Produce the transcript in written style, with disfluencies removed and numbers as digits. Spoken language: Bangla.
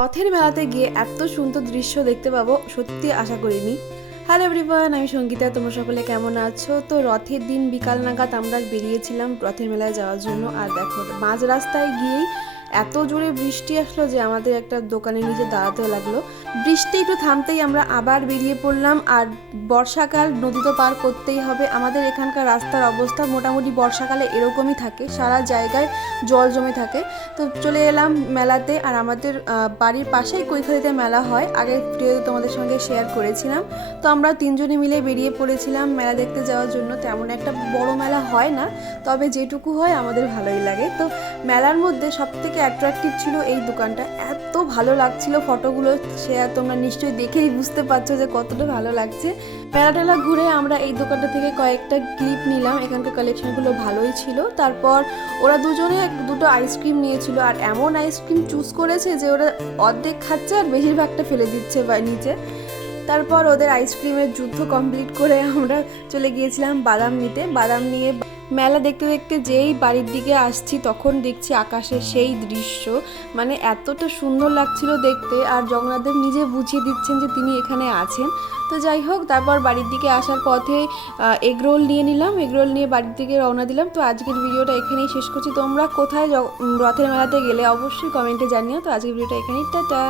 রথের মেলাতে গিয়ে এত সুন্দর দৃশ্য দেখতে পাবো সত্যি আশা করিনি। হ্যালো এভরিওয়ান, আমি সঙ্গীতা। তোমরা সকলে কেমন আছো? তো রথের দিন বিকাল নাগাদ আমরা বেরিয়েছিলাম রথের মেলায় যাওয়ার জন্য। আর দেখো, মাঝ রাস্তায় গিয়েই এত জোরে বৃষ্টি আসলো যে আমাদের একটা দোকানের নিচে দাঁড়াতে লাগলো। বৃষ্টি একটু থামতেই আমরা আবার বেরিয়ে পড়লাম। আর বর্ষাকাল, নদী তো পার করতেই হবে। আমাদের এখানকার রাস্তার অবস্থা মোটামুটি বর্ষাকালে এরকমই থাকে, সারা জায়গায় জল জমে থাকে। তো চলে এলাম মেলাতে। আর আমাদের বাড়ির পাশেই কৈখালিতে মেলা হয়, আগে ভিডিও তোমাদের সঙ্গে শেয়ার করেছিলাম। তো আমরা তিনজনে মিলে বেরিয়ে পড়েছিলাম মেলা দেখতে যাওয়ার জন্য। তেমন একটা বড় মেলা হয় না, তবে যেটুকু হয় আমাদের ভালোই লাগে। তো মেলার মধ্যে সবথেকে অ্যাট্রাকটিভ ছিল এই দোকানটা। এত ভালো লাগছিল ফটোগুলো, সে আর তোমরা নিশ্চয়ই দেখেই বুঝতে পারছো যে কতটা ভালো লাগছে। মেলা টেলা ঘুরে আমরা এই দোকানটা থেকে কয়েকটা ক্লিপ নিলাম। এখানকার কালেকশনগুলো ভালোই ছিল। তারপর ওরা দুজনে দুটো আইসক্রিম নিয়েছিল, আর এমন আইসক্রিম চুজ করেছে যে ওরা অর্ধেক খাচ্ছে আর বেশিরভাগটা ফেলে দিচ্ছে বা নিচে। তারপর ওদের আইসক্রিমের যুদ্ধ কমপ্লিট করে আমরা চলে গিয়েছিলাম বাদাম নিতে। বাদাম নিয়ে মেলা দেখতে দেখতে যেই বাড়ির দিকে আসছি তখন দেখছি আকাশের সেই দৃশ্য, মানে এতটা সুন্দর লাগছিল দেখতে। আর জগন্নাথদেব নিজে বুঝিয়ে দিচ্ছেন যে তিনি এখানে আছেন। তো যাই হোক, তারপর বাড়ির দিকে আসার পথে এগরোল নিয়ে নিলাম। এগরোল নিয়ে বাড়ির দিকে রওনা দিলাম। তো আজকের ভিডিওটা এখানেই শেষ করছি। তোমরা কোথায় রথের মেলাতে গেলে অবশ্যই কমেন্টে জানিও। তো আজকের ভিডিওটা এখানেই, টাটা।